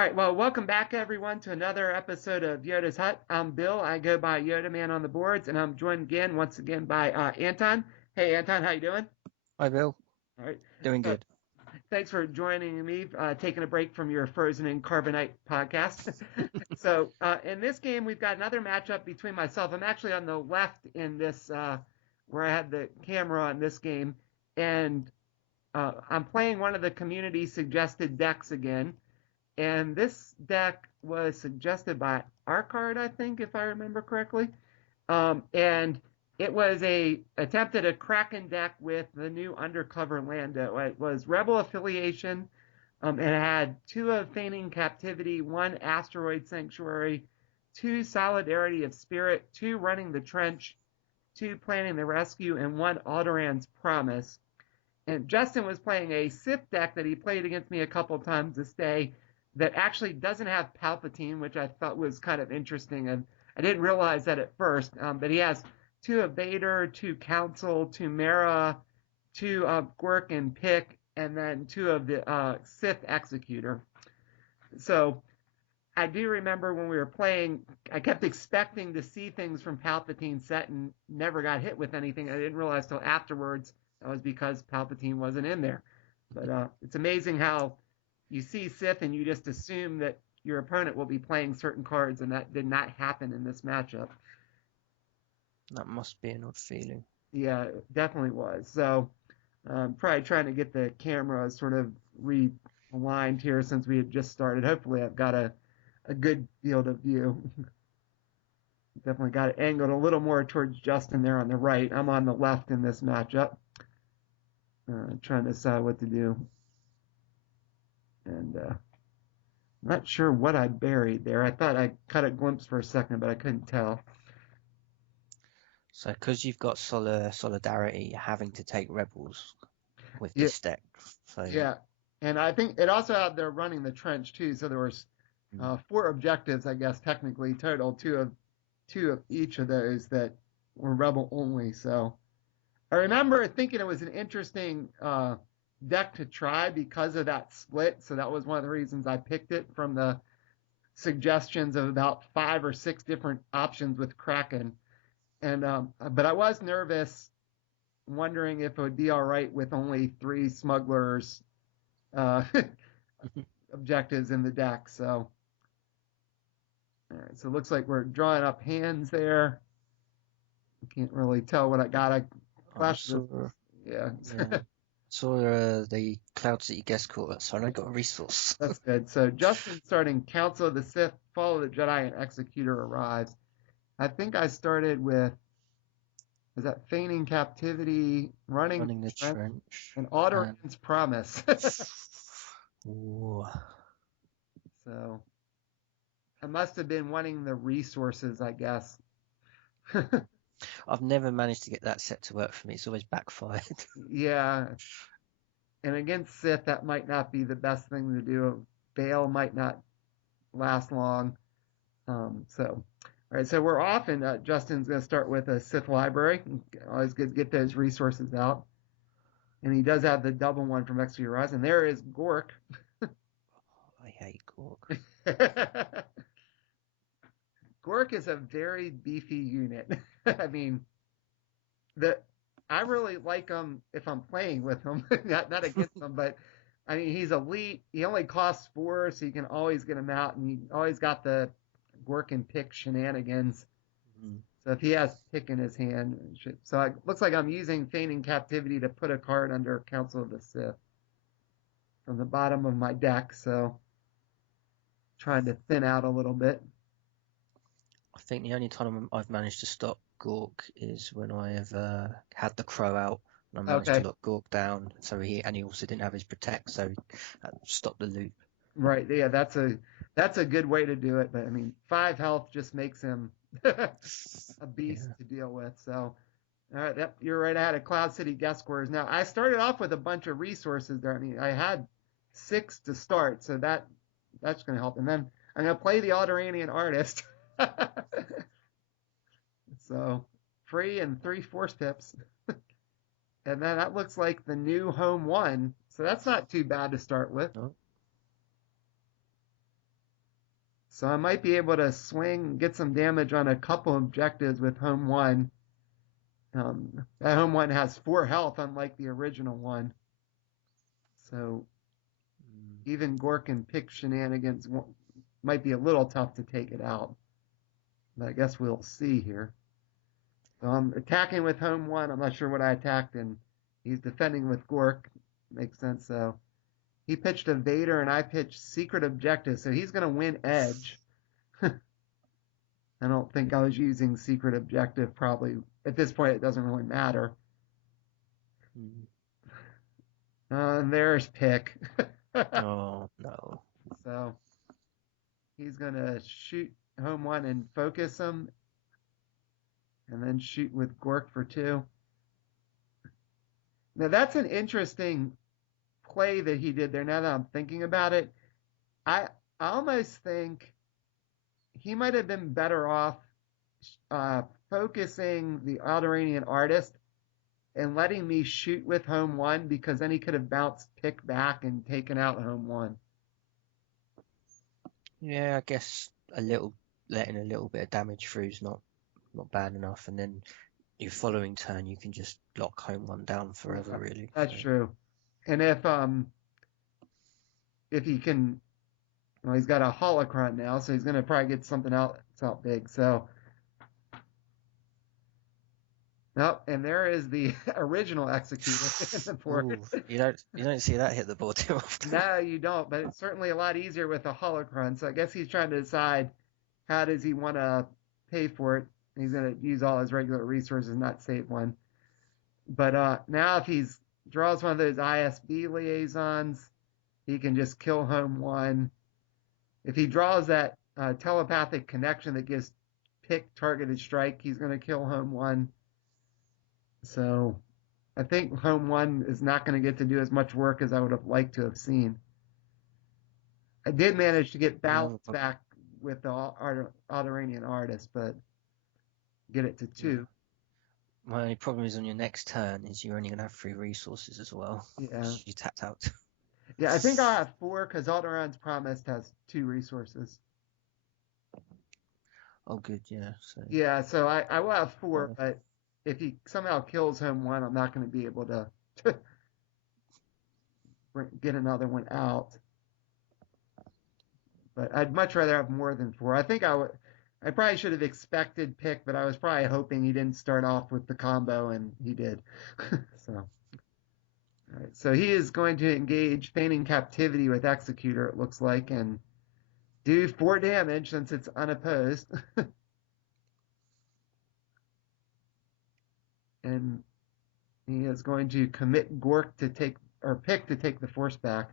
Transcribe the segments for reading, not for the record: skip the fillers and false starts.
All right, well, welcome back everyone to another episode of Yoda's Hut. I'm Bill. I go by Yoda Man on the boards, and I'm joined once again by Anton. Hey, Anton, how you doing? Hi, Bill. All right. Doing So, good. thanks for joining me, taking a break from your Frozen in Carbonite podcast. In this game, we've got another matchup between myself. I'm actually on the left in this, where I had the camera on this game, and I'm playing one of the community suggested decks again. And this deck was suggested by Arcard, I think, if I remember correctly. And it was a attempted a Cracken deck with the new Undercover Lando. It was Rebel affiliation, and it had two of Feigning Captivity, one Asteroid Sanctuary, two Solidarity of Spirit, two Running the Trench, two Planning the Rescue, and one Alderaan's Promise. And Justin was playing a Sith deck that he played against me a couple times this day that actually doesn't have Palpatine, which I thought was kind of interesting. And I didn't realize that at first, but he has two of Vader, two Council, two Mara, two Gork and Pick, and then two of the Sith Executor. So I do remember when we were playing, I kept expecting to see things from Palpatine set and never got hit with anything. I didn't realize till afterwards that was because Palpatine wasn't in there. But it's amazing how you see Sith and you just assume that your opponent will be playing certain cards, and that did not happen in this matchup. That must be an odd feeling. Yeah, it definitely was. So probably trying to get the camera sort of realigned here since we had just started. Hopefully I've got a good field of view. Definitely got it angled a little more towards Justin there on the right. I'm on the left in this matchup. Trying to decide what to do. And I'm not sure what I buried there. I thought I caught a glimpse for a second, but I couldn't tell. So, because you've got solidarity, you're having to take rebels with Yeah, this deck. So, yeah. And I think it also had they're running the trench too. So there was four objectives, I guess, technically total. Two of each of those that were rebel only. So I remember thinking it was an interesting deck to try because of that split. So that was one of the reasons I picked it from the suggestions of about five or six different options with Kraken. And but I was nervous, wondering if it would be all right with only three smugglers uh, objectives in the deck. So, all right, so it looks like we're drawing up hands there. I can't really tell what I got. I I flashed this. saw, Yeah. yeah, saw the Cloud City guest caught, so I got a resource. That's good. So Justin starting Council of the Sith, Fall of the Jedi, and Executor arrives. I think I started with, is that Feigning Captivity, Running Running the Trench, trench. and And, Alderaan's Promise. ooh, So I must have been wanting the resources, I guess. I've never managed to get that set to work for me. It's always backfired. Yeah. And against Sith, that might not be the best thing to do. Bail might not last long. All right, so we're off, and Justin's going to start with a Sith library. Always good to get those resources out. And he does have the double one from Extra Horizon. There is Gork. I hate Gork. Gork is a very beefy unit. I mean, the I really like him if I'm playing with him, not against him, but I mean he's elite. He only costs four, so you can always get him out, and you always got the Gork and Pick shenanigans. Mm. So if he has Pick in his hand, so it looks like I'm using Feigning Captivity to put a card under Council of the Sith from the bottom of my deck. So trying to thin out a little bit. I think the only time I've managed to stop Gork is when I have had the crow out and I managed to Okay, lock Gork down. So he also didn't have his protect, so stopped the loop. right. Yeah, that's a good way to do it. But I mean, 5 health just makes him a beast Yeah. to deal with. So, all right, yep, you're right. I had a Cloud City guest quarters. Now I started off with a bunch of resources there. I mean, I had six to start, so that's going to help. And then I'm going to play the Alderaanian artist. So free and three force pips. And then that looks like the new home one. So that's not too bad to start with. No? So I might be able to swing, get some damage on a couple objectives with home one. That home one has 4 health, unlike the original one. So even Gork and Pick shenanigans might be a little tough to take it out. But I guess we'll see here. So I'm attacking with home one. I'm not sure what I attacked, and he's defending with Gork. Makes sense. So he pitched a Vader, and I pitched Secret Objective. So he's going to win Edge. I don't think I was using Secret Objective. Probably at this point, it doesn't really matter. And there's Pick. Oh, no. So he's going to shoot home one and focus him, and then shoot with Gork for 2. Now that's an interesting play that he did there. Now that I'm thinking about it, I almost think he might have been better off focusing the Alderanian artist and letting me shoot with home one, because then he could have bounced Pick back and taken out home one. Yeah, I guess letting a little bit of damage through is not bad enough, and then your following turn you can just lock home one down forever, really. That's true. And if he can, well, he's got a holocron now, so he's gonna probably get something out big. So, nope. And there is the original Executor in the board. Ooh, you don't see that hit the board too often. No, you don't. But it's certainly a lot easier with a holocron. So I guess he's trying to decide how does he want to pay for it. He's going to use all his regular resources, not save one. But now if he draws one of those ISB liaisons, he can just kill home one. If he draws that telepathic connection that gives Pick targeted strike, he's going to kill home one. So I think home one is not going to get to do as much work as I would have liked to have seen. I did manage to get balance back with the Alderanian artist, but get it to 2. My only problem is on your next turn is you're only going to have 3 resources as well. Yeah. You tapped out. Yeah, I think I'll have 4 because Alderon's Promised has 2 resources. Oh, good, yeah. So Yeah, so I will have 4, but if he somehow kills home one, I'm not going to be able to get another one out. But I'd much rather have more than 4. I think I probably should have expected Pick, but I was probably hoping he didn't start off with the combo, and he did. So, all right. So he is going to engage Feigning Captivity with Executor, it looks like, and do 4 damage since it's unopposed. And he is going to commit Gork to take, or Pick to take the force back.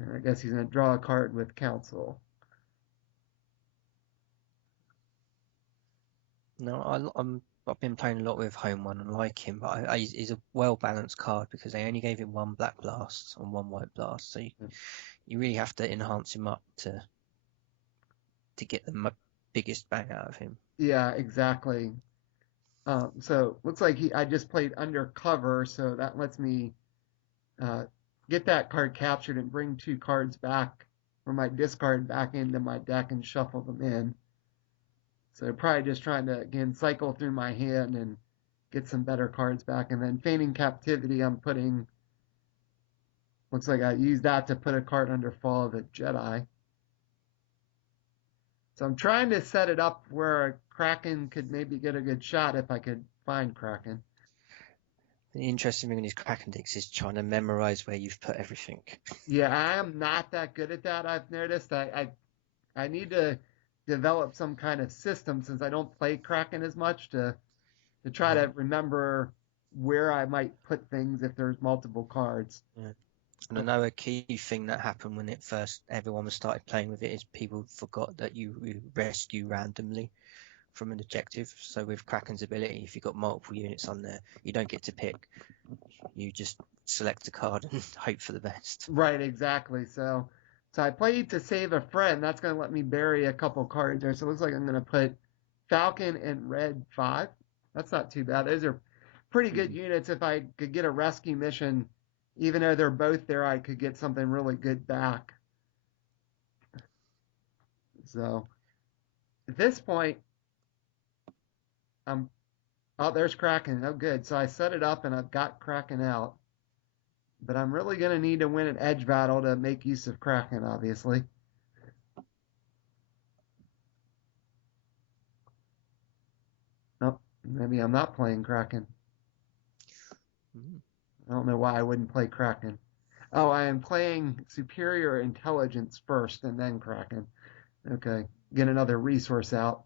And I guess he's going to draw a card with Council. No, I've been playing a lot with home one and like him, but he's a well balanced card because they only gave him 1 black blast and 1 white blast, so you really have to enhance him up to get the biggest bang out of him. Yeah, exactly. So looks like I just played Undercover, so that lets me get that card captured and bring 2 cards back from my discard back into my deck and shuffle them in. So probably just trying to, again, cycle through my hand and get some better cards back. And then Feigning Captivity, I'm putting, looks like I used that to put a card under Fall of the Jedi. So I'm trying to set it up where Cracken could maybe get a good shot if I could find Cracken. The interesting thing in his Cracken decks is trying to memorize where you've put everything. Yeah, I am not that good at that, I've noticed. I need to develop some kind of system, since I don't play Cracken as much, to try to remember where I might put things if there's multiple cards. Yeah. And I know a key thing that happened when everyone started playing with it is people forgot that you rescue randomly from an objective. So with Kraken's ability, if you've got multiple units on there, you don't get to pick. You just select a card and hope for the best. Right, exactly. So I played to save a friend. That's going to let me bury a couple cards there. So it looks like I'm going to put Falcon and Red 5. That's not too bad. Those are pretty good units. If I could get a rescue mission, even though they're both there, I could get something really good back. So at this point, I'm oh, there's Kraken. Oh, good. So I set it up and I've got Kraken out. But I'm really going to need to win an edge battle to make use of Kraken, obviously. Nope, maybe I'm not playing Kraken. Mm. I don't know why I wouldn't play Kraken. Oh, I am playing Superior Intelligence first and then Kraken. Okay, get another resource out.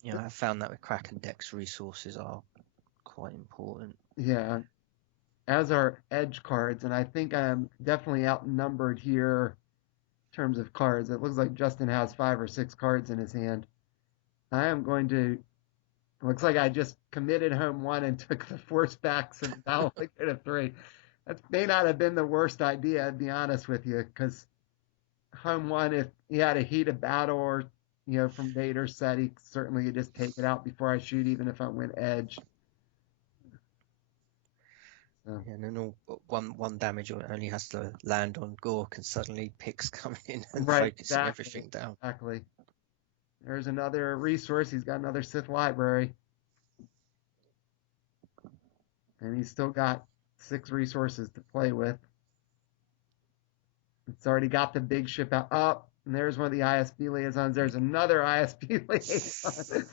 Yeah, I found that with Cracken decks, resources are quite important. Yeah, as are edge cards, and I think I'm definitely outnumbered here in terms of cards. It looks like Justin has 5 or 6 cards in his hand. I am going to. Looks like I just committed home one and took the force backs and now I get a 3. That may not have been the worst idea, to be honest with you, because home one, if he had a heat of battle or from Vader's set, he certainly could just take it out before I shoot, even if I went edge. So, Yeah, and then one damage only has to land on Gork, and suddenly Pic's coming in and right, focusing exactly, everything down. exactly. There's another resource. He's got another Sith library, and he's still got 6 resources to play with. It's already got the big ship out. Oh, and there's one of the ISB liaisons. There's another ISB liaison.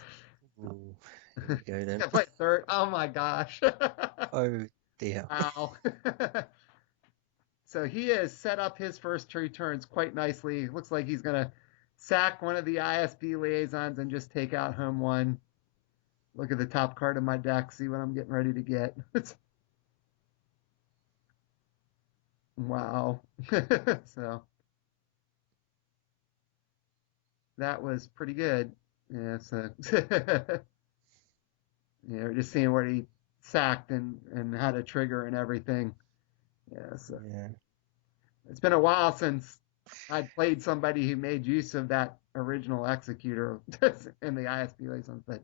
Ooh, here we go then. I play third. Oh my gosh. Oh dear. Wow. So he has set up his first 2 turns quite nicely. Looks like he's going to sack one of the ISB liaisons and just take out home one. Look at the top card of my deck. See what I'm getting ready to get. Wow. So that was pretty good. Yeah, so just seeing where he sacked and how to trigger and everything. Yeah, so Yeah. it's been a while since I played somebody who made use of that original executor in the ISB liaisons, but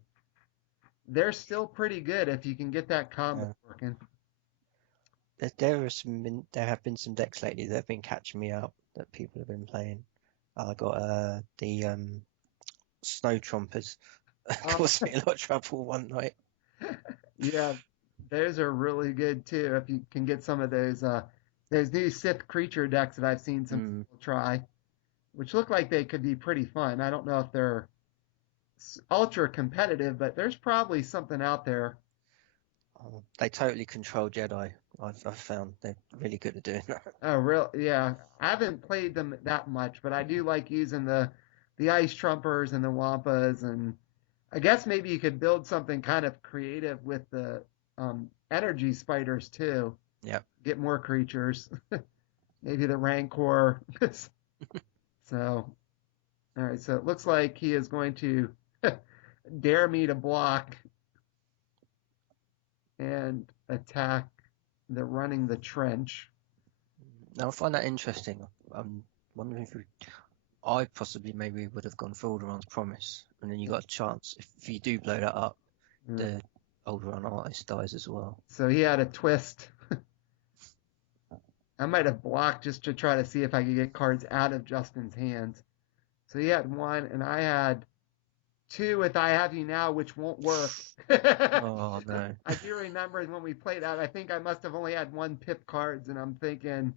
they're still pretty good if you can get that combo Yeah. working. There have been some decks lately that have been catching me out that people have been playing. I got the Snow Trompers caused me a lot of trouble one night. Yeah, those are really good too. If you can get some of those new Sith creature decks that I've seen some people try, which look like they could be pretty fun. I don't know if they're ultra competitive, but there's probably something out there. They totally control Jedi. I've found they're really good at doing that. Oh, real? Yeah, I haven't played them that much, but I do like using the ice trumpers and the wampas, and I guess maybe you could build something kind of creative with the energy spiders too. Yep. Get more creatures. Maybe the Rancor. So, all right. So it looks like he is going to dare me to block and attack the running the trench. Now I find that interesting. I'm wondering if I possibly maybe would have gone for Alderman's Promise, and then you got a chance if you do blow that up, the Alderman artist dies as well. So he had a twist. I might have blocked just to try to see if I could get cards out of Justin's hands. So he had 1, and I had 2 with I Have You Now, which won't work. Oh no. I do remember when we played out, I think I must have only had 1 pip cards, and I'm thinking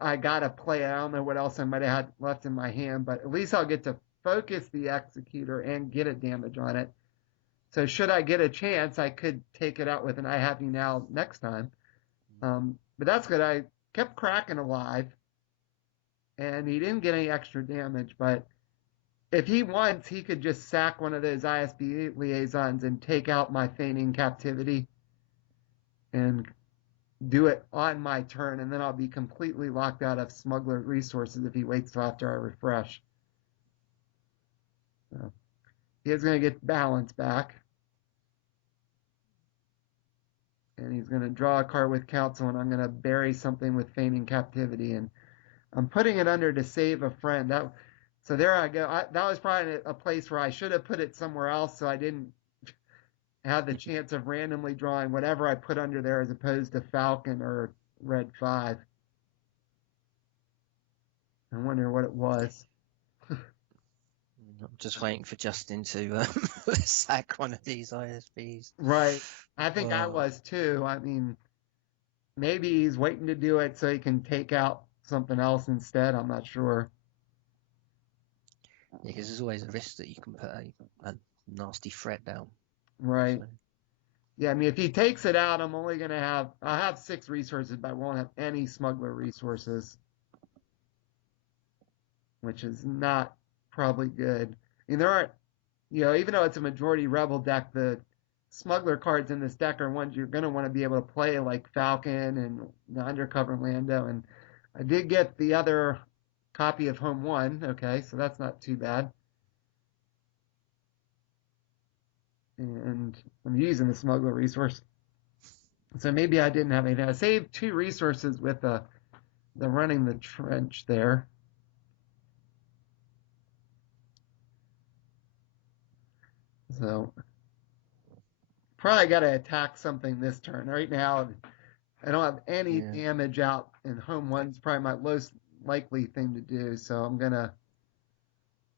I gotta play it. I don't know what else I might have had left in my hand, but at least I'll get to focus the executor and get a damage on it. So should I get a chance, I could take it out with an I Have You Now next time. But that's good. I kept Cracken alive, and he didn't get any extra damage. But if he wants, he could just sack one of those ISB liaisons and take out my feigning captivity and do it on my turn, and then I'll be completely locked out of smuggler resources if he waits till after I refresh. So he is going to get balance back. And he's going to draw a card with counsel, and I'm going to bury something with feigning captivity, and I'm putting it under to save a friend. So there I go. That was probably a place where I should have put it somewhere else, so I didn't have the chance of randomly drawing whatever I put under there, as opposed to Falcon or red 5. I wonder what it was. I'm just waiting for Justin to sack one of these ISBs. Right. I think I Oh, was too. I mean, maybe he's waiting to do it so he can take out something else instead. I'm not sure. yeah, because there's always a risk that you can put a nasty threat down. Right. So, Yeah, I mean, if he takes it out, I'll have 6 resources, but I won't have any smuggler resources, which is not probably good. I mean, there aren't, even though it's a majority rebel deck, the smuggler cards in this deck are ones you're going to want to be able to play, like Falcon and the Undercover Lando. And I did get the other copy of Home 1. Okay, so that's not too bad. And I'm using the smuggler resource. So maybe I didn't have anything. I saved 2 resources with the running the trench there. So probably got to attack something this turn. Right now, I don't have any yeah. damage out, and Home 1's probably my most likely thing to do. So I'm going to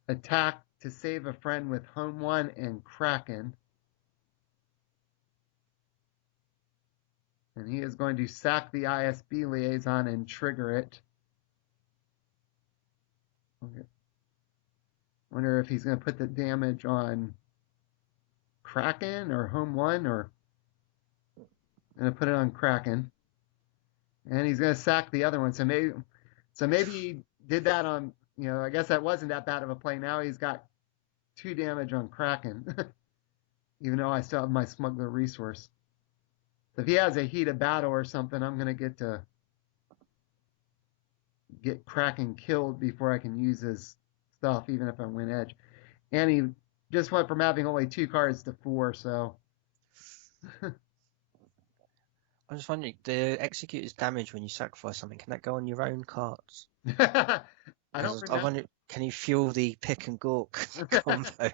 attack to save a friend with Home 1 and Cracken. And he is going to sack the ISB liaison and trigger it. Okay. Wonder if he's going to put the damage on Cracken or Home 1, or going to put it on Cracken. And he's going to sack the other one. So maybe he did that on, I guess that wasn't that bad of a play. Now he's got 2 damage on Kraken, even though I still have my smuggler resource. So if he has a heat of battle or something, I'm going to get Kraken killed before I can use his stuff, even if I win edge. And he just went from having only 2 cards to 4, so. I'm just wondering, the executor's damage when you sacrifice something, can that go on your own cards? I don't I remember. wonder, can you fuel the pick and gawk combo?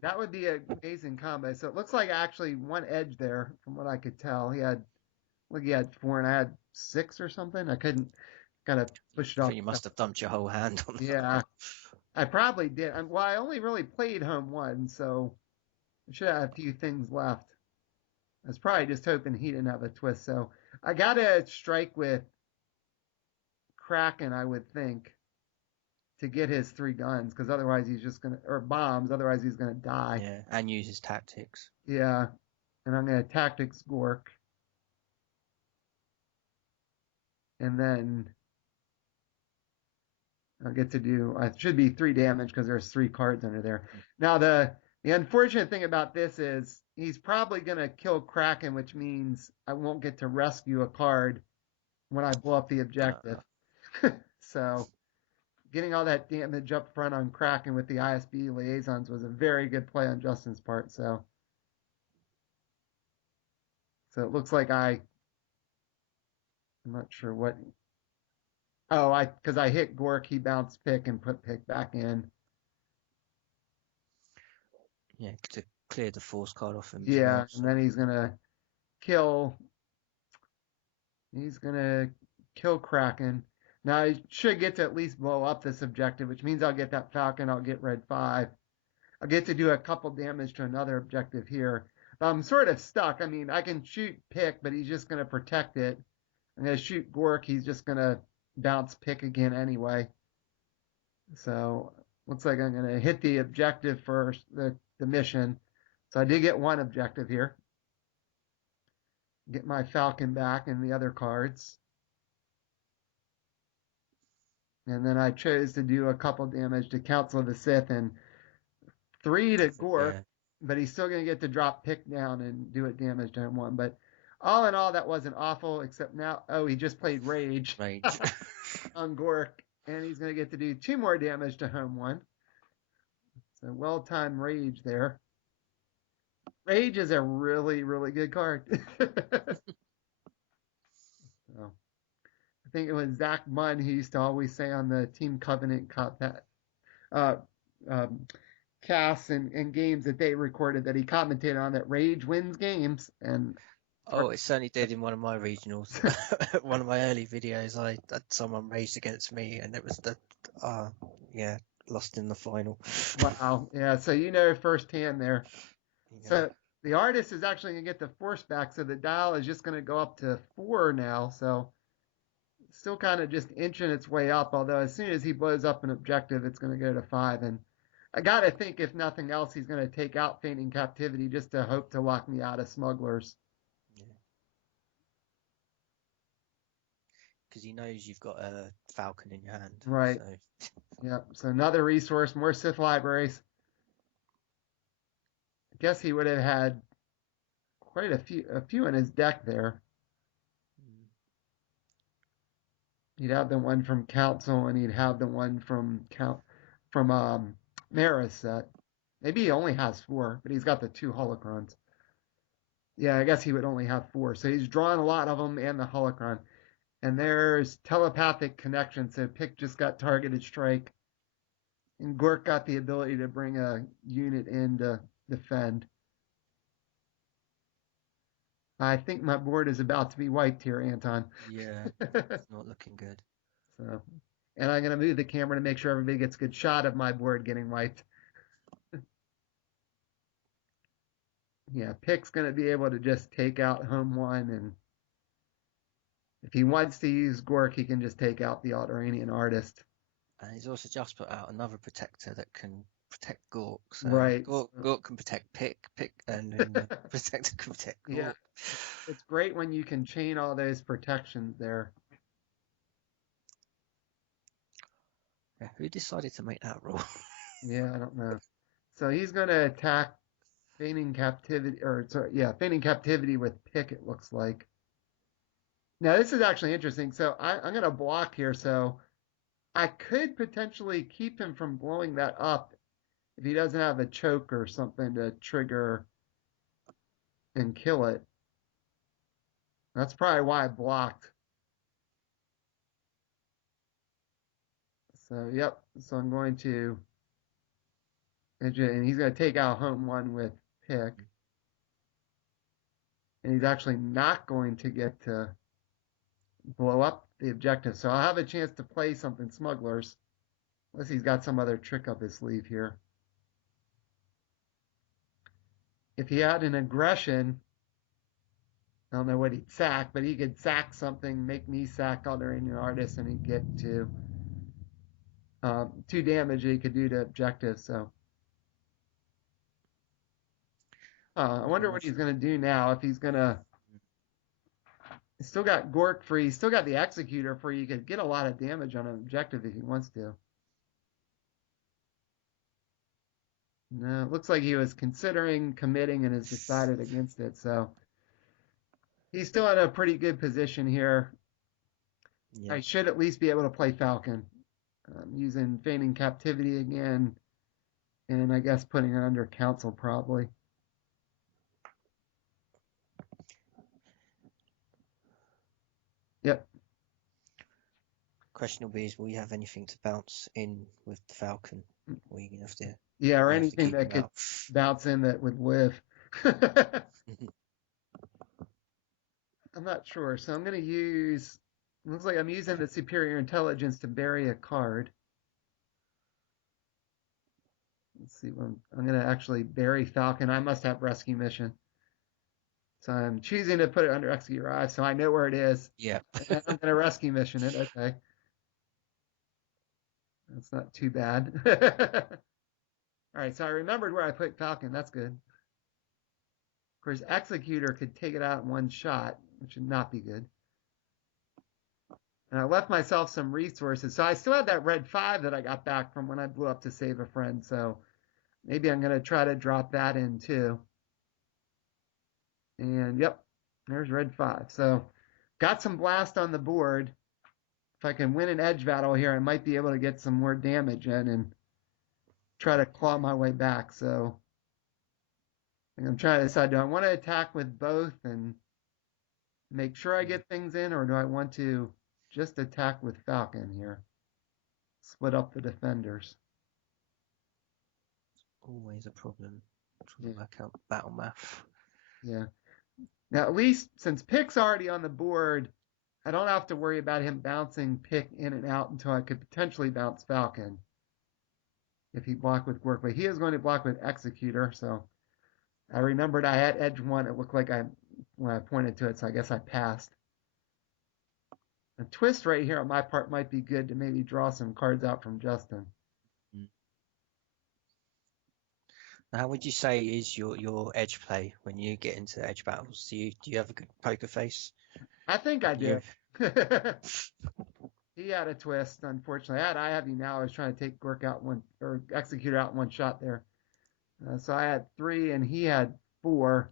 That would be an amazing combo. So it looks like actually one edge there, from what I could tell. He had 4 and I had 6 or something. I couldn't kind of push it I off. think you must have dumped your whole hand on Yeah, that. I probably did. Well, I only really played Home 1, so I should have a few things left. I was probably just hoping he didn't have a twist. So I got to strike with Kraken, I would think, to get his 3 guns, because otherwise he's just going to, or bombs, otherwise he's going to die. Yeah, and use his tactics. Yeah, and I'm going to tactics Gork. And then I'll get to do, I should be 3 damage because there's 3 cards under there. Now, the unfortunate thing about this is he's probably going to kill Kraken, which means I won't get to rescue a card when I blow up the objective. So getting all that damage up front on Kraken with the ISB liaisons was a very good play on Justin's part. So it looks like I'm not sure what. Oh, because I hit Gork, he bounced pick and put pick back in. Yeah, to clear the force card off him as Yeah, well. and then kill. He's gonna kill Kraken. Now I should get to at least blow up this objective, which means I'll get that Falcon. I'll get red 5. I'll get to do a couple damage to another objective here. But I'm sort of stuck. I mean, I can shoot pick, but he's just gonna protect it. I'm gonna shoot Gork. He's just gonna bounce pick again anyway. So looks like I'm gonna hit the objective first, the mission. So I did get one objective here. Get my Falcon back and the other cards. And then I chose to do a couple damage to Council of the Sith and 3 to Gork, Yeah, but he's still going to get to drop pick down and do it damage to him 1. But all in all, that wasn't awful, except now, he just played Rage rage. on Gork, and he's going to get to do 2 more damage to home 1. So well-timed Rage there. Rage is a really, really good card. So, I think it was Zach Munn who used to always say on the Team Covenant uh, um, casts and games that they recorded that he commented on that Rage wins games. And Oh, it certainly did in one of my regionals. One of my early videos, I had someone raged against me, and it was yeah, lost in the final. Wow. Yeah. So you know firsthand there. Yeah. So the artist is actually going to get the force back. So the dial is just going to go up to 4 now. So still kind of just inching its way up. Although as soon as he blows up an objective, it's going to go to 5. And I got to think, if nothing else, he's going to take out Feigning Captivity just to hope to lock me out of smugglers. Yeah. Because he knows you've got a falcon in your hand. Right. So Yep. So another resource, more Sith libraries. I guess he would have had quite a few in his deck there. He'd have the one from Council, and he'd have the one from Mara's set. Maybe he only has 4, but he's got the 2 holocrons. Yeah, I guess he would only have 4. So he's drawn a lot of them and the holocron. And there's telepathic connection. So Pick just got targeted strike, and Gork got the ability to bring a unit in to defend. I think my board is about to be wiped here, Anton. yeah, it's not looking good. So, and I'm going to move the camera to make sure everybody gets a good shot of my board getting wiped. Yeah, Pick's going to be able to just take out home 1, and if he wants to use Gork, he can just take out the Alderanian artist. And he's also just put out another protector that can protect Gork. So Right. Gork can protect Pick, and then the protector can protect Gork. Yeah, it's great when you can chain all those protections there. Yeah, who decided to make that rule? Yeah, I don't know. So he's going to attack Feigning Captivity, or sorry, yeah, Feigning Captivity with Pick, it looks like. Now, this is actually interesting. So I'm going to block here. So I could potentially keep him from blowing that up if he doesn't have a choke or something to trigger and kill it. That's probably why I blocked. So, yep. So I'm going to, and he's going to take out home 1 with Pick. And he's actually not going to get to blow up the objective. So I'll have a chance to play something smugglers, unless he's got some other trick up his sleeve here. If he had an aggression, I don't know what he'd sack, but he could sack something, make me sack Alderanian artist, and he'd get to 2 damage he could do to objective. So I wonder what he's going to do now. If he's going to, he's still got Gork free, he's still got the Executor free. He could get a lot of damage on an objective if he wants to. No, it looks like he was considering committing and has decided against it. So he's still in a pretty good position here. Yeah. I should at least be able to play Falcon. Using Feigning Captivity again, and I guess putting it under Council probably. Yep. Question will be: is will you have anything to bounce in with the Falcon? Or you gonna have to? Yeah, or you have to anything keep that him could out? bounce in that would live. I'm not sure. So I'm going to use, looks like I'm using the Superior Intelligence to bury a card. Let's see, I'm going to actually bury Falcon. I must have Rescue Mission. So I'm choosing to put it under Execute Arrive, so I know where it is. Yeah. And I'm going to Rescue Mission it. Okay. That's not too bad. All right, so I remembered where I put Falcon. That's good. Of course, Executor could take it out in 1 shot, which would not be good. And I left myself some resources. So I still have that red 5 that I got back from when I blew up to save a friend. So maybe I'm going to try to drop that in too. And yep, there's red 5. So got some blast on the board. If I can win an edge battle here, I might be able to get some more damage in and try to claw my way back. So I'm trying to decide, do I want to attack with both and make sure I get things in, or do I want to just attack with Falcon here? Split up the defenders. Always a problem trying to work out battle math. Yeah. Now, at least since Pick's already on the board, I don't have to worry about him bouncing Pick in and out until I could potentially bounce Falcon if he blocked with Gork. But he is going to block with Executor, so I remembered I had Edge 1. It looked like when I pointed to it, so I guess I passed. A twist right here on my part might be good to maybe draw some cards out from Justin. How would you say is your edge play when you get into edge battles? Do you have a good poker face? I think I You did. He had a twist, unfortunately. I have you now. I was trying to take Gork out one or Executor out in one shot there. So I had 3 and he had 4.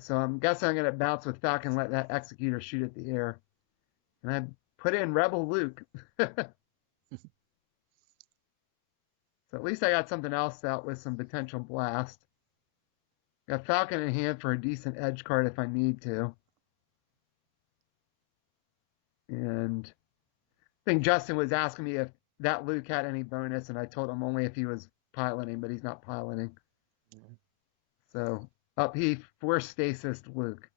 So I'm guessing I'm going to bounce with Falcon, let that Executor shoot at the air. And I put in Rebel Luke. So at least I got something else out with some potential blast. Got Falcon in hand for a decent edge card if I need to. And I think Justin was asking me if that Luke had any bonus, and I told him only if he was piloting, but he's not piloting. So up he forced stasis Luke.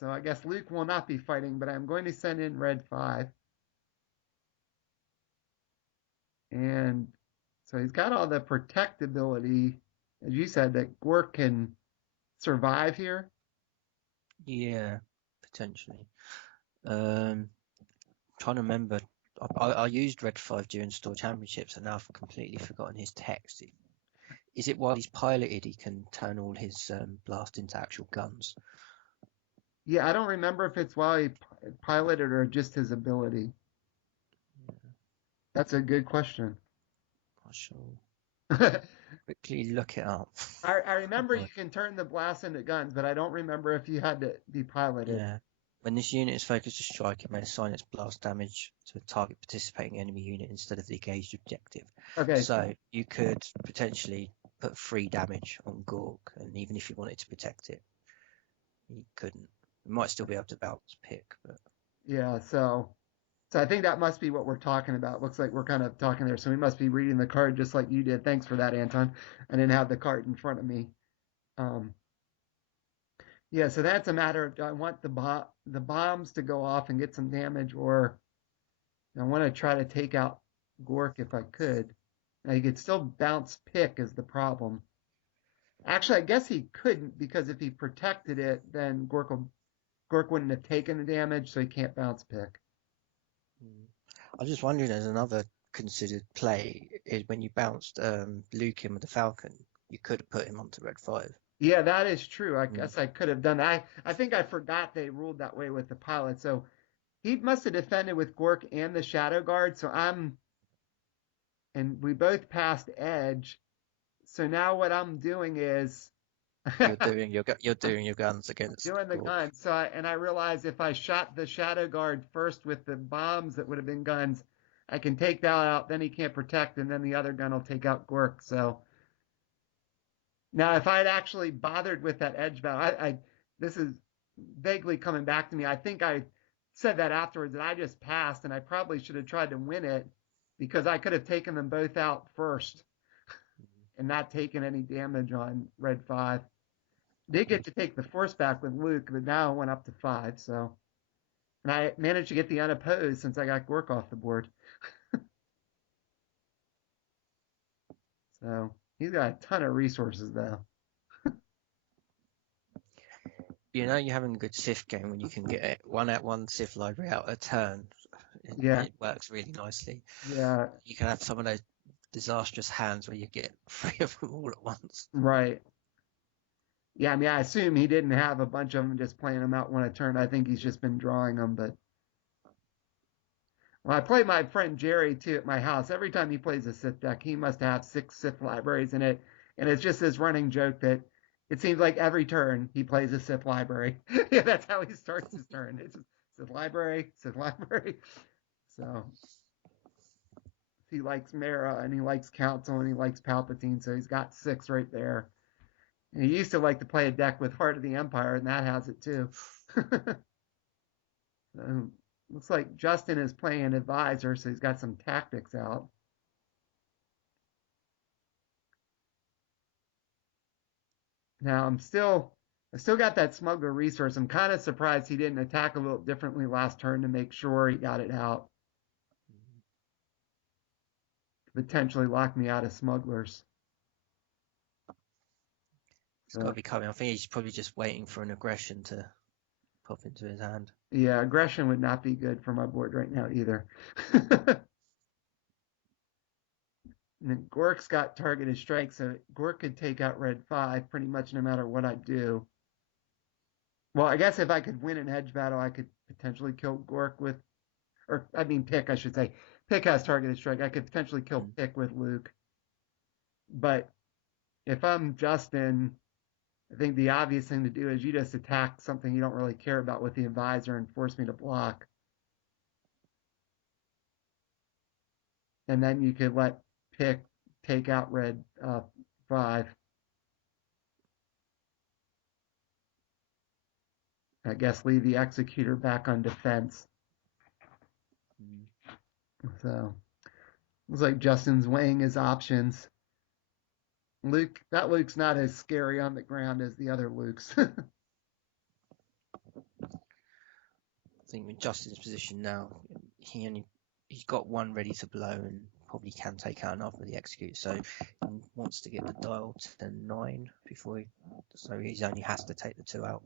So I guess Luke will not be fighting, but I'm going to send in red 5. And so he's got all the protectability, as you said, that Gork can survive here. Yeah, potentially. Trying to remember. I used red 5 during store championships, and now I've completely forgotten his text. Is it while he's piloted he can turn all his blast into actual guns? Yeah, I don't remember if it's while he piloted or just his ability. That's a good question. I shall quickly look it up. I remember you can turn the blast into guns, but I don't remember if you had to be piloted. Yeah. When this unit is focused to strike, it may assign its blast damage to a target participating enemy unit instead of the engaged objective. Okay. So you could potentially put 3 damage on Gork, and even if you wanted to protect it, you couldn't. You might still be able to bounce Pick, but Yeah, so I think that must be what we're talking about. Looks like we're kind of talking there. So we must be reading the card just like you did. Thanks for that, Anton. I didn't have the card in front of me. Yeah, so that's a matter of do I want the bombs to go off and get some damage, or I want to try to take out Gork if I could. Now you could still bounce Pick is the problem. Actually, I guess he couldn't because if he protected it, then Gork wouldn't have taken the damage, so he can't bounce Pick. I was just wondering, there's another considered play is when you bounced Luke in with the Falcon, you could have put him onto red 5. Yeah, that is true. I guess I could have done that. I think I forgot they ruled that way with the pilot. So he must have defended with Gork and the Shadow Guard. So and we both passed Edge. So now what I'm doing is you're doing your guns against doing the Gork. guns. So I realized if I shot the Shadow Guard first with the bombs that would have been guns, I can take that out. Then he can't protect, and then the other gun will take out Gork. So now if I'd actually bothered with that edge battle, this is vaguely coming back to me. I think I said that afterwards, and I just passed, and I probably should have tried to win it because I could have taken them both out first and not taken any damage on red 5. Did get to take the force back with Luke, but now it went up to 5. So, and I managed to get the unopposed since I got Gork off the board. So he's got a ton of resources though. You know, you're having a good Sith game when you can get one Sith library out a turn. Yeah, it works really nicely. Yeah, You can have some of those disastrous hands where you get 3 of them all at once. right. Yeah, I mean, I assume he didn't have a bunch of them just playing them out one a turn. I think he's just been drawing them. But well, I play my friend Jerry too at my house. Every time he plays a Sith deck, he must have 6 Sith libraries in it, and it's just this running joke that it seems like every turn he plays a Sith library. Yeah, that's how he starts his turn. It's just Sith library, Sith library. So he likes Mara and he likes Council and he likes Palpatine, so he's got 6 right there. And he used to like to play a deck with Heart of the Empire, and that has it too. So, looks like Justin is playing an advisor, so he's got some tactics out. Now I still got that smuggler resource. I'm kind of surprised he didn't attack a little differently last turn to make sure he got it out. Potentially lock me out of smugglers. It's got to be coming. I think he's probably just waiting for an aggression to pop into his hand. Yeah, aggression would not be good for my board right now either. And then Gork's got targeted strike, so Gork could take out red 5 pretty much no matter what I do. Well, I guess if I could win an edge battle, I could potentially kill Gork with, or I mean Pick, I should say. Pick has targeted strike. I could potentially kill Pick with Luke. But if I'm Justin, I think the obvious thing to do is you just attack something you don't really care about with the advisor and force me to block. And then you could let Pick take out red 5. I guess leave the executor back on defense. So looks like Justin's weighing his options. Luke's not as scary on the ground as the other Lukes. I think in Justin's position now, he's got one ready to blow and probably can take out another with the execute. So he wants to get the dial to 9 so he only has to take the 2 out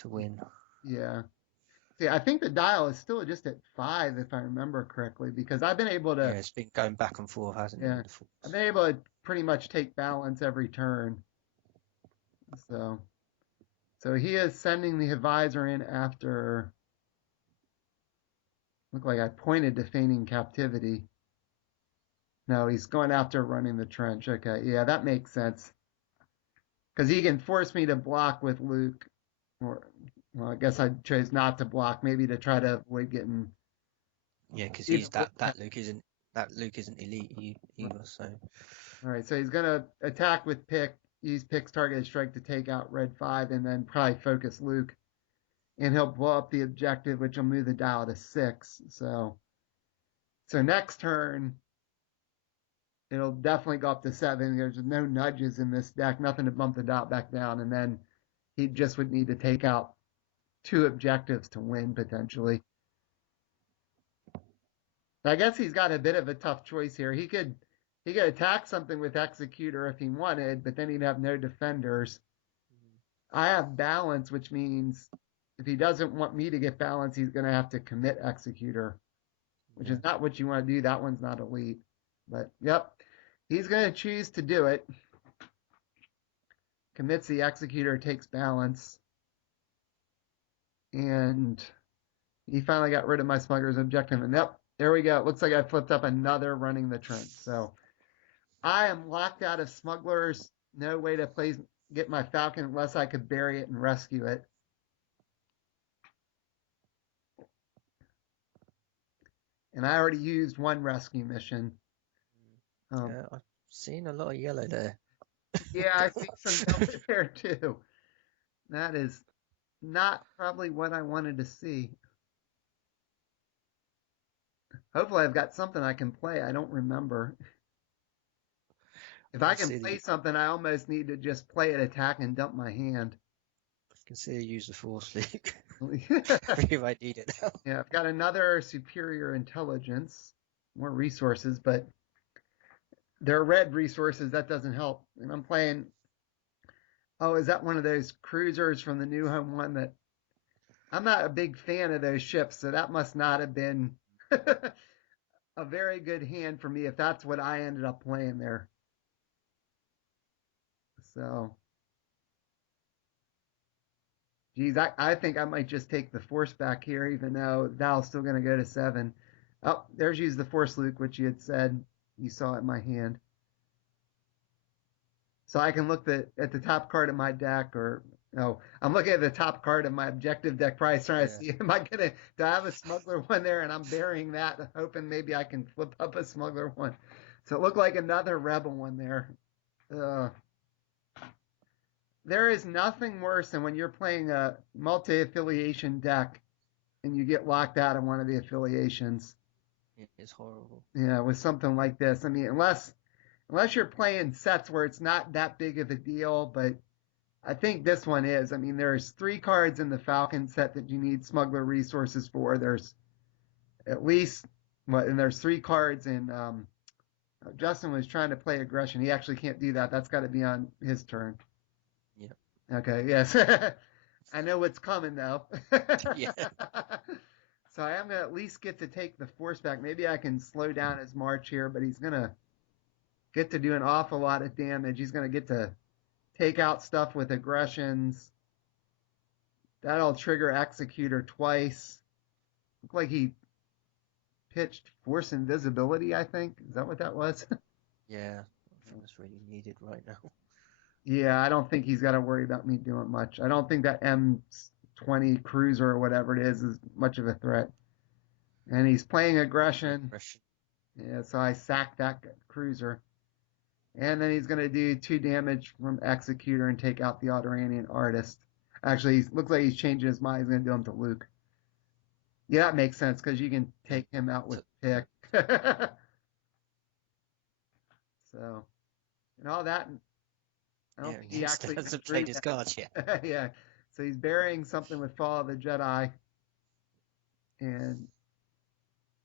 to win. Yeah. See, I think the dial is still just at 5 if I remember correctly, because I've been able to. Yeah, it's been going back and forth, hasn't it? Yeah, I've been able to pretty much take balance every turn. So he is sending the advisor in after. Look like I pointed to feigning captivity. No, he's going after running the trench. Okay, yeah, that makes sense. Because he can force me to block with Luke, or well, I guess I chose not to block, maybe to try to avoid getting. Yeah, because he's that Luke isn't elite either. So. All right, so he's gonna attack with Pick, use Pick's targeted strike to take out red 5, and then probably focus Luke, and he'll blow up the objective, which will move the dial to 6. So next turn, it'll definitely go up to 7. There's no nudges in this deck, nothing to bump the dial back down, and then he just would need to take out 2 objectives to win potentially. I guess he's got a bit of a tough choice here. He could attack something with Executor if he wanted, but then he'd have no defenders. I have balance, which means if he doesn't want me to get balance, he's going to have to commit Executor, which is not what you want to do. That one's not elite. But, yep, he's going to choose to do it. Commits the Executor, takes balance. And he finally got rid of my smuggler's objective. And, yep, there we go. It looks like I flipped up another running the trench. So I am locked out of smugglers. No way to get my Falcon unless I could bury it and rescue it. And I already used one rescue mission. Yeah, I've seen a lot of yellow there. Yeah, I see some yellow there too. That is not probably what I wanted to see. Hopefully I've got something I can play. I don't remember. If I can play something, I almost need to just play it, attack, and dump my hand. I can see you use the Force League. You might need it now. Yeah, I've got another superior intelligence, more resources, but they're red resources. That doesn't help. And I'm playing. Oh, is that one of those cruisers from the New Home one that I'm not a big fan of those ships, so that must not have been a very good hand for me if that's what I ended up playing there. So, geez, I think I might just take the Force back here, even though Val's still going to go to 7. Oh, there's use the Force, Luke, which you had said you saw in my hand. So I can look at the top card of my deck, or no, I'm looking at the top card of my objective deck price, trying to see, do I have a smuggler one there, and I'm burying that, hoping maybe I can flip up a smuggler one. So it looked like another rebel one there. There is nothing worse than when you're playing a multi-affiliation deck and you get locked out of one of the affiliations. It's horrible. Yeah, with something like this. I mean, unless you're playing sets where it's not that big of a deal, but I think this one is. I mean, there's 3 cards in the Falcon set that you need smuggler resources for. There's at least what, and there's 3 cards in. Justin was trying to play aggression. He actually can't do that. That's got to be on his turn. Yeah. Okay. Yes. I know what's coming though. Yeah. So I am gonna at least get to take the force back. Maybe I can slow down his march here, but he's gonna get to do an awful lot of damage. He's gonna get to take out stuff with aggressions. That'll trigger Executor twice. Look like he pitched Force Invisibility, I think. Is that what that was? Yeah. I think that's really needed right now. Yeah, I don't think he's got to worry about me doing much. I don't think that M20 cruiser or whatever it is much of a threat. And he's playing aggression. Yeah, so I sacked that cruiser. And then he's going to do 2 damage from Executor and take out the Alderaanian Artist. Actually, he looks like he's changing his mind. He's going to do him to Luke. Yeah, that makes sense because you can take him out with pick. So, and all that. I don't think he actually hasn't played his cards yet. Yeah. So he's burying something with Fall of the Jedi. And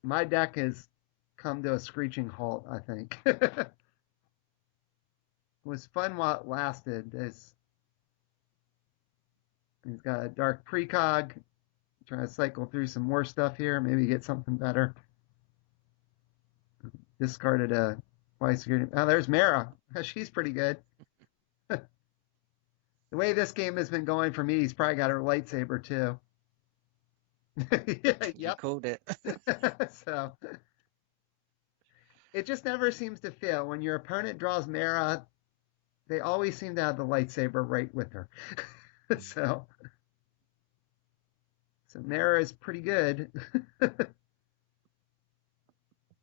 my deck has come to a screeching halt, I think. It was fun while it lasted. He's got a Dark Precog. Trying to cycle through some more stuff here. Maybe get something better. Discarded a twice. Oh, there's Mara. She's pretty good. The way this game has been going for me, he's probably got her lightsaber too. Yep. You called it. So it just never seems to fail. When your opponent draws Mara, they always seem to have the lightsaber right with her. So Mara is pretty good.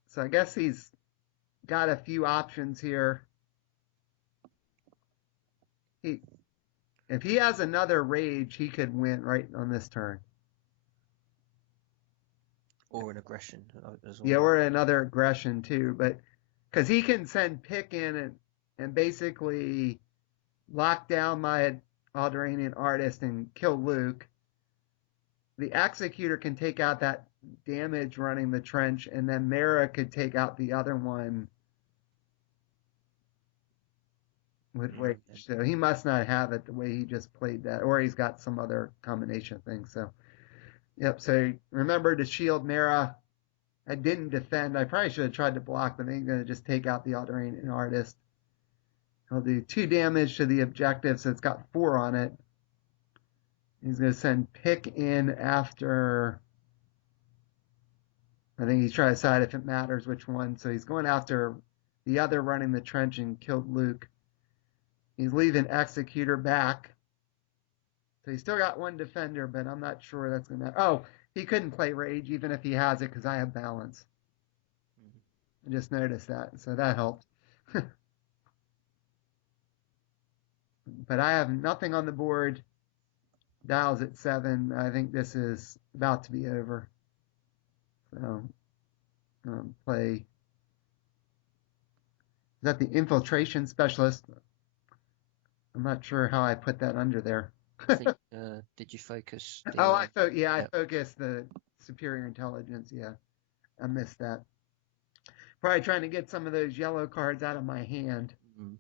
So I guess he's got a few options here. If he has another rage, he could win right on this turn. Or an aggression as well. Yeah, or another aggression too, but because he can send pick in and basically lock down my Alderaanian Artist and kill Luke. The Executor can take out that damage running the trench, and then Mara could take out the other one with rage. So he must not have it the way he just played that, or he's got some other combination thing. So, yep. So remember to shield Mara. I didn't defend. I probably should have tried to block, but I'm going to just take out the Alderaanian Artist. I'll do 2 damage to the objective, so it's got 4 on it. He's going to send pick in after. I think he's trying to decide if it matters which one. So he's going after the other running the trench and killed Luke. He's leaving Executor back. So he's still got 1 defender, but I'm not sure that's going to matter. Oh, he couldn't play Rage even if he has it because I have balance. I just noticed that, so that helped. But I have nothing on the board. Dial's at 7. I think this is about to be over. So, play. Is that the Infiltration Specialist? I'm not sure how I put that under there. I think, did you focus? I focused the Superior Intelligence. Yeah, I missed that. Probably trying to get some of those yellow cards out of my hand. Mm-hmm.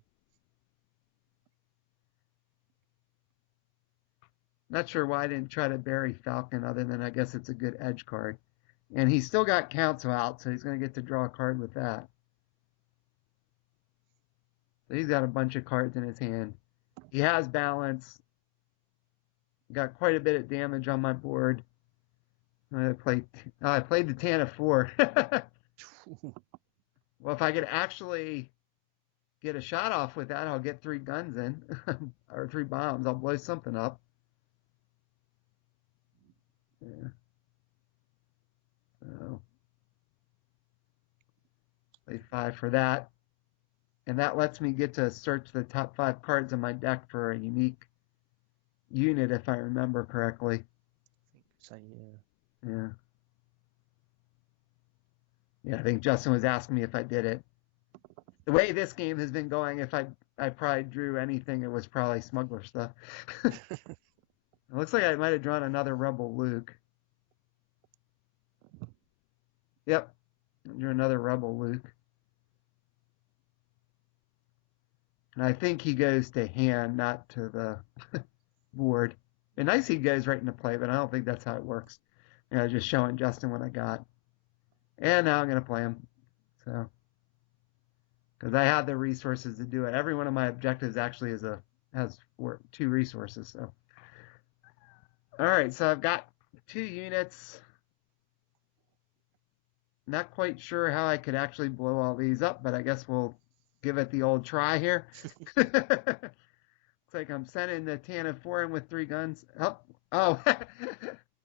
Not sure why I didn't try to bury Falcon, other than I guess it's a good edge card. And he's still got Council out, so he's going to get to draw a card with that. So he's got a bunch of cards in his hand. He has balance. Got quite a bit of damage on my board. I played the Tan of 4. Well, if I could actually get a shot off with that, I'll get 3 guns in. Or 3 bombs. I'll blow something up. Yeah. So, play 5 for that. And that lets me get to search the top 5 cards in my deck for a unique unit, if I remember correctly. I think so, yeah. Yeah. Yeah, I think Justin was asking me if I did it. The way this game has been going, if I I probably drew anything. It was probably smuggler stuff. It looks like I might have drawn another Rebel Luke. Yep, I drew another Rebel Luke. And I think he goes to hand, not to the board. And nice he goes right into play, but I don't think that's how it works. Just showing Justin what I got. And now I'm going to play him. So, because I have the resources to do it. Every one of my objectives actually has 2 resources. So, all right. So I've got 2 units. Not quite sure how I could actually blow all these up, but I guess we'll give it the old try here. Looks like I'm sending the Tana 4 in with 3 guns. Oh,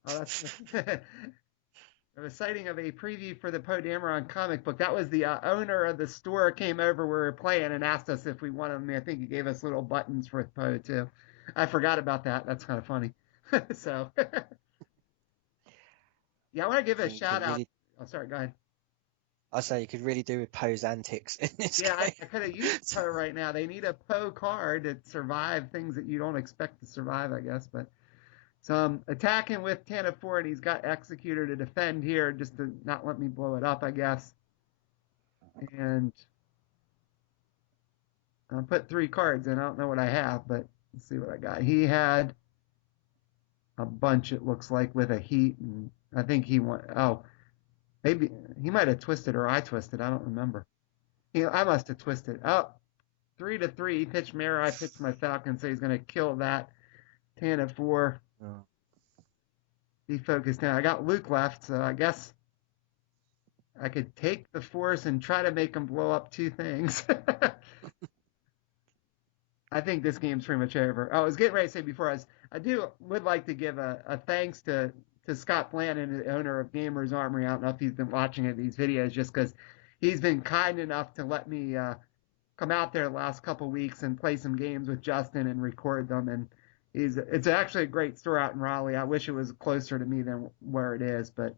that's a sighting of a preview for the Poe Dameron comic book. That was the owner of the store came over. We were playing and asked us if we wanted them. I think he gave us little buttons for Poe too. I forgot about that. That's kind of funny. So, yeah, I want to give a shout out. Oh, sorry, go ahead. I say you could really do with Poe's antics in this game. I could have used Poe right now. They need a Poe card to survive things that you don't expect to survive, I guess. But so I'm attacking with Tana 4, and he's got Executor to defend here, just to not let me blow it up, I guess. And I'll put 3 cards in. I don't know what I have, but let's see what I got. He had a bunch, it looks like, with a heat, and I think he went. Oh. Maybe he might have twisted or I twisted. I don't remember. I must have twisted. Oh, 3-3. He pitched Mara. I pitched my Falcon, so he's going to kill that. Tana 4. Oh. He focused now. I got Luke left, so I guess I could take the Force and try to make him blow up 2 things. I think this game's pretty much over. Oh, I was getting ready to say before I would like to give a thanks to Scott Blanton, the owner of Gamers Armory. I don't know if he's been watching these videos, just because he's been kind enough to let me come out there the last couple weeks and play some games with Justin and record them. And it's actually a great store out in Raleigh. I wish it was closer to me than where it is, but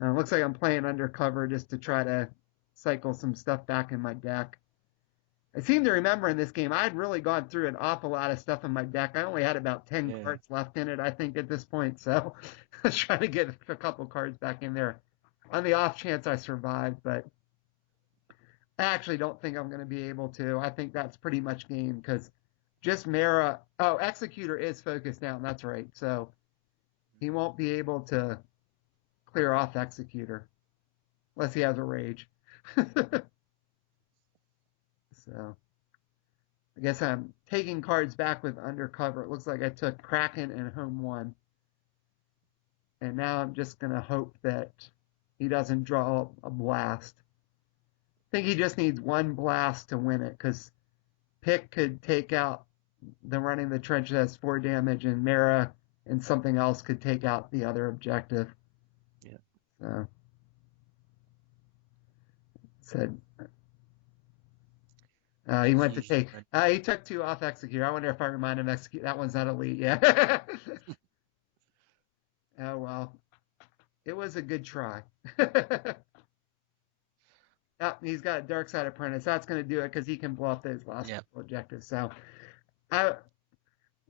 it looks like I'm playing Undercover just to try to cycle some stuff back in my deck. I seem to remember in this game, I had really gone through an awful lot of stuff in my deck. I only had about 10 cards left in it, I think, at this point. So I was trying to get a couple cards back in there on the off chance I survived. But I actually don't think I'm going to be able to. I think that's pretty much game because just Mara. Oh, Executor is focused down. That's right. So he won't be able to clear off Executor unless he has a rage. So I guess I'm taking cards back with Undercover. It looks like I took Cracken and Home 1. And now I'm just going to hope that he doesn't draw a blast. I think he just needs 1 blast to win it, because Pick could take out the running the trench that has 4 damage, and Mara and something else could take out the other objective. Yeah. So said. He went to take. He took 2 off Executor. I wonder if I remind him Execute. That one's not elite. Yeah. Oh well, it was a good try. Oh, he's got a Dark Side Apprentice. That's going to do it because he can blow up those last couple objectives. So,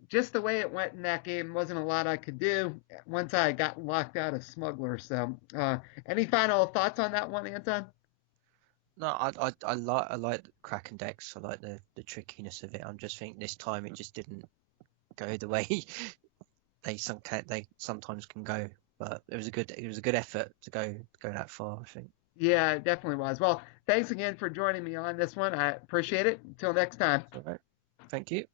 just the way it went in that game, wasn't a lot I could do once I got locked out of Smuggler. So, any final thoughts on that one, Anton? No, I like the Cracken decks. I like the trickiness of it. I'm just thinking this time it just didn't go the way they sometimes can go. But it was a good effort to go that far, I think. Yeah, it definitely was. Well, thanks again for joining me on this one. I appreciate it. Until next time. All right. Thank you.